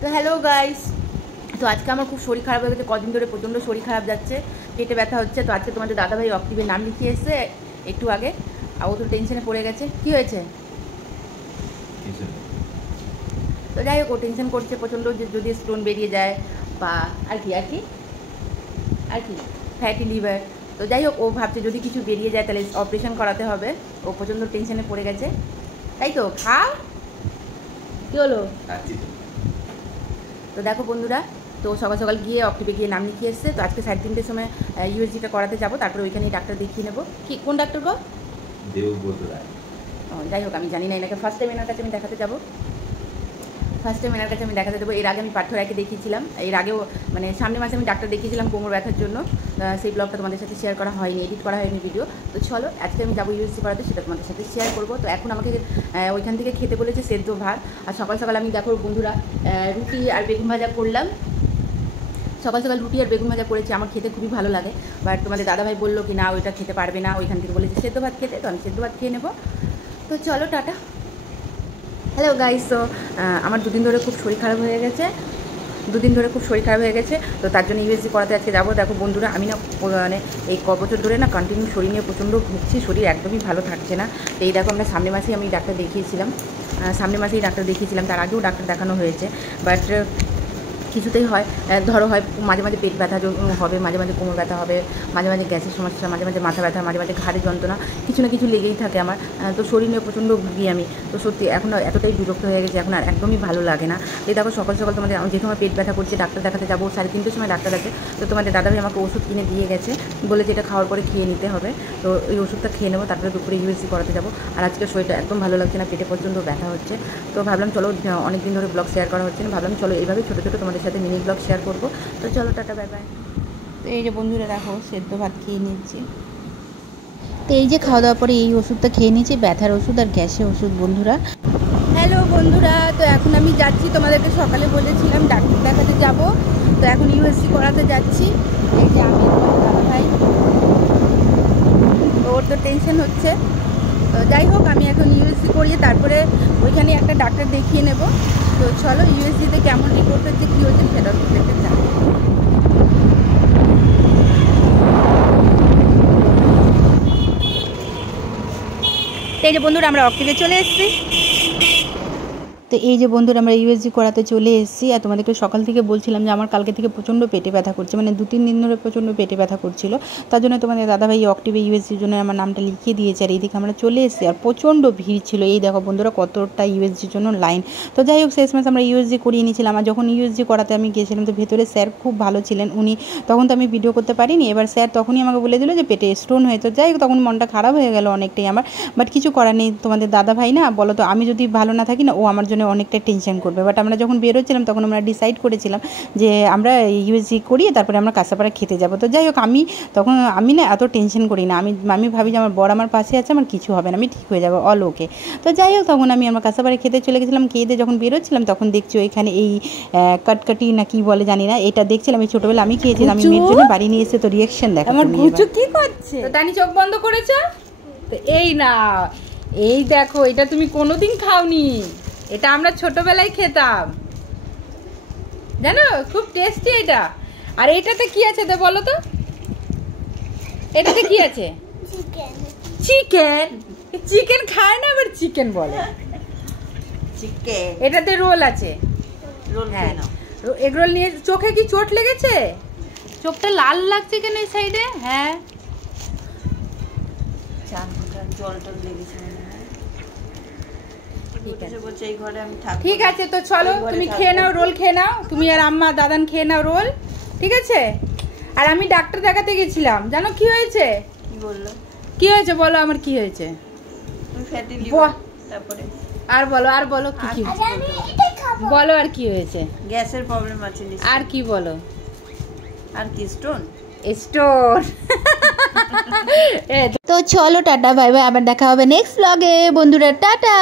তো hello guys, তো আজকে আমার খুব শরীর খারাপ হয়ে গেছে। কদিন ধরে প্রচণ্ড শরীর খারাপ যাচ্ছে, পেটে ব্যথা হচ্ছে। তো আজকে তোমাদের দাদাভাই অক্টিভের নাম লিখিয়ে এসছে একটু আগে, আর ও তো টেনশনে পড়ে গেছে। কি হয়েছে? তো যাই হোক, ও টেনশন করছে প্রচণ্ড, যে যদি স্টোন বেরিয়ে যায় বা আর কি ফ্যাটি লিভার। তো যাই হোক, ও ভাবছে যদি কিছু বেরিয়ে যায় তাহলে অপারেশন করাতে হবে। ও প্রচণ্ড টেনশনে পড়ে গেছে, তাই তো। খাও, কী হলো? তো দেখো বন্ধুরা, তো সকাল সকাল গিয়ে অক্টিভে গিয়ে নাম লিখিয়ে এসছে। তো আজকে 3:30টার সময় ইউএসজিটা করাতে যাবো, তারপরে ওইখানেই ডাক্তার দেখিয়ে নেবো। কি কোন ডাক্তার গো? যাই হোক, আমি জানি না, এনাকে ফার্স্ট টাইম এনার কাছে আমি দেখাতে যাবো। এর আগে আমি পার্থরায়কে দেখিয়েছিলাম, এর আগেও মানে সামনের মাসে আমি ডাক্তার দেখিয়েছিলাম কোমর ব্যথার জন্য। সেই ব্লগটা তোমাদের সাথে শেয়ার করা হয়নি, এডিট করা হয়নি ভিডিও। তো চলো, আজকে আমি যাবো ইউএসজি করাতে, সেটা তোমাদের সাথে শেয়ার করবো। তো এখন আমাকে ওইখান থেকে খেতে বলেছে সেদ্ধ ভাত। আর সকাল সকাল আমি দেখো বন্ধুরা রুটি আর বেগুন ভাজা করলাম। সকাল সকাল রুটি আর বেগুন ভাজা করেছি, আমার খেতে খুবই ভালো লাগে। বাট তোমাদের দাদাভাই বললো কি না, ওইটা খেতে পারবে না, ওইখান থেকে বলেছে সেদ্ধ ভাত খেতে। তো আমি সেদ্ধ ভাত খেয়ে নেবো। তো চলো, টাটা। হ্যালো গাইস, তো আমার দুদিন ধরে খুব শরীর খারাপ হয়ে গেছে। তো তার জন্য ইউএসজি করাতে আজকে যাবো। দেখো বন্ধুরা, আমি না মানে এই বছর ধরে না কন্টিনিউ শরীর নিয়ে প্রচণ্ড ভুগছি, শরীর একদমই ভালো থাকছে না। তো এই দেখো, আমরা সামনের মাসেই ডাক্তার দেখিয়েছিলাম, তার আগেও ডাক্তার দেখানো হয়েছে। বাট কিছুতেই হয়, ধরো হয় মাঝে মাঝে পেট ব্যথা হবে, মাঝে মাঝে কোমর ব্যথা হবে, মাঝে মাঝে গ্যাসের সমস্যা, মাঝে মাঝে মাথা ব্যথা, মাঝে মাঝে ঘাড়ে যন্ত্রণা, কিছু না কিছু লেগেই থাকে আমার। তো শরীর নিয়ে প্রচণ্ড ভুগি আমি। তো সত্যি এখন এতটাই বিরক্ত হয়ে গেছে, এখন আর একদমই ভালো লাগে না। এই দেখো সকাল সকাল তোমাদের যে সময় পেট ব্যথা করছে, ডাক্তার দেখাতে যাবো 3:30টার সময় ডাক্তার আছে। তো তোমাদের দাদাভাই আমাকে ওষুধ কিনে দিয়ে গেছে, বলেছে এটা খাওয়ার পরে খেয়ে নিতে হবে। তো এই ওষুধটা খেয়ে নেবো, তারপরে দুপুরে ইউএসজি করাতে যাবো। আর আজকে শরীরটা একদম ভালো লাগছে না, পেটে প্রচণ্ড ব্যথা হচ্ছে। তো ভাবলাম চলো, অনেকদিন ধরে ব্লগ শেয়ার করা হচ্ছে না, ভাবলাম চলো এইভাবে ছোটো ছোটো তোমাদের সাথে মিনি ব্লগ শেয়ার করবো। তো চলো, টাটা, বাই বাই। তো এই যে বন্ধুরা দেখো, সেদ্ধ ভাত খেয়ে নিচ্ছি। তো এই যে খাওয়া দাওয়ার পরে এই ওষুধটা খেয়ে নিয়েছি, ব্যথার ওষুধ আর গ্যাসের ওষুধ বন্ধুরা। হ্যালো বন্ধুরা, তো এখন আমি যাচ্ছি, তোমাদেরকে সকালে বলেছিলাম ডাক্তার দেখাতে যাব। তো এখন ইউএসজি করাতে যাচ্ছি। এই যে আমি দাদাভাই, ওর তো টেনশন হচ্ছে। তো যাই হোক, আমি এখন ইউএসজি করিয়ে তারপরে ওইখানে একটা ডাক্তার দেখিয়ে নেব। তো চলো, ইউএসজিতে কেমন রিপোর্ট হচ্ছে, কী হচ্ছে সেটাও দেখতে চাই। এই যে বন্ধুরা, আমরা অক্টিভে চলে এসেছি। তো এই যে বন্ধুরা, আমরা ইউএসজি করাতে চলে এসেছি। আর তোমাদেরকে সকাল থেকে বলছিলাম যে আমার কালকে থেকে প্রচণ্ড পেটে ব্যথা করছে, মানে 2-3 দিন ধরে প্রচণ্ড পেটে ব্যথা করছিল। তার জন্য তোমাদের দাদাভাই অক্টিভে ইউএসজির জন্য আমার নামটা লিখিয়ে দিয়েছে। আর এইদিকে আমরা চলে এসেছি, আর প্রচণ্ড ভিড় ছিল। এই দেখো বন্ধুরা, কতটা ইউএসজির জন্য লাইন। তো যাই হোক, শেষমেশ আমরা ইউএসজি করিয়ে নিয়েছিলাম। আর যখন ইউএসজি করাতে আমি গিয়েছিলাম, তো ভেতরে স্যার খুব ভালো ছিলেন উনি। তখন তো আমি ভিডিও করতে পারিনি। এবার স্যার তখনই আমাকে বলে দিল যে পেটে স্টোন হয়ে। তো যাই হোক, তখন মনটা খারাপ হয়ে গেল অনেকটাই আমার। বাট কিছু করার নেই, তোমাদের দাদাভাই না, বলো তো, আমি যদি ভালো না থাকি না, ও আমার জন্য অনেকটা টেনশন করবে। বাট আমরা যখন বেরোচ্ছিলাম তখন আমরা ডিসাইড করেছিলাম যে আমরা ইউএসজি করিয়ে তারপরে আমরা কাঁসাপাড়া খেতে যাব। তো যাই হোক, আমি না এত টেনশন করি না। আমি ভাবি যে আমার বর আমার পাশে আছে, আমার কিছু হবে না, আমি ঠিক হয়ে যাবো, অল ওকে। তো যাই হোক, তখন আমরা কাঁসাপাড়া খেতে চলে গেছিলাম। খেয়ে দিয়ে যখন বেরোচ্ছিলাম তখন দেখছি ওইখানে এই কটকটি না কি বলে জানি না, এটা দেখছিলাম। এই ছোটোবেলা আমি খেয়েছিলাম, আমি মেয়ের জন্য বাড়ি নিয়ে এসে তো রিয়াকশন দেখো। আমার ঘুচু কি করছে? তো তানি চোখ বন্ধ করেছো? তো এই না, এই দেখো, এটা তুমি কোনোদিন খাওনি। এটা আমরা ছোটবেলায় খেতাম, জানো, খুব টেস্টি এটা। আর এটাতে কি আছে তো বলো তো, এটাতে কি আছে? চিকেন। চিকেন খায় না, আবার চিকেন বলে। চিকেন, এটাতে রোল আছে। হ্যাঁ, এগ রোল নিয়ে। চোখে কি চোট লেগেছে? চোখটা লাল লাগছে কেন এই সাইডে? হ্যাঁ, জল টল লেগেছে। ঠিক আছে, তো চলো, তুমি খেয়ে নাও, রোল খেয়ে নাও, তুমি আর আম্মা দাদান খেয়ে নাও রোল, ঠিক আছে? আর আমি ডাক্তার দেখাতে গেছিলাম, জানো কি হয়েছে? কি হয়েছে বলো, আমার কি হয়েছে? আর বলো কি বলো, আর কি হয়েছে? গ্যাসের প্রবলেম আছে। আর কি বলো? আর কি? স্টোন। তো চলো, টাটা, বাই বাই। আবার দেখা হবে নেক্সট ব্লগে বন্ধুরা, টাটা।